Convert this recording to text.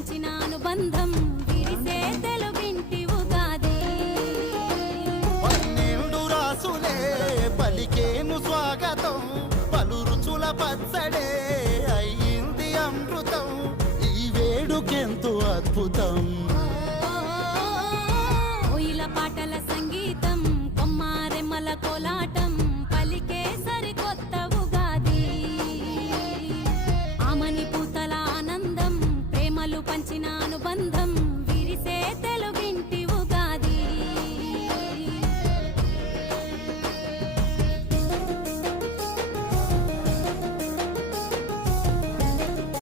పంచిన అనుబంధం విరిసే తెలుగింటి ఉగాది. 12 రాసులే పలికేను స్వాగతం, పలు రుచుల పచ్చడే అయ్యింది అమృతం, ఈ వేడుకెంతో అద్భుతం. కోయిల పాటల సంగీతం, కొమ్మారెమ్మల కోలాటం పలికే సరికొత్త ఉగాది. ఆమని పూతల ఆనందం, ప్రేమలు పంచిన అనుబంధం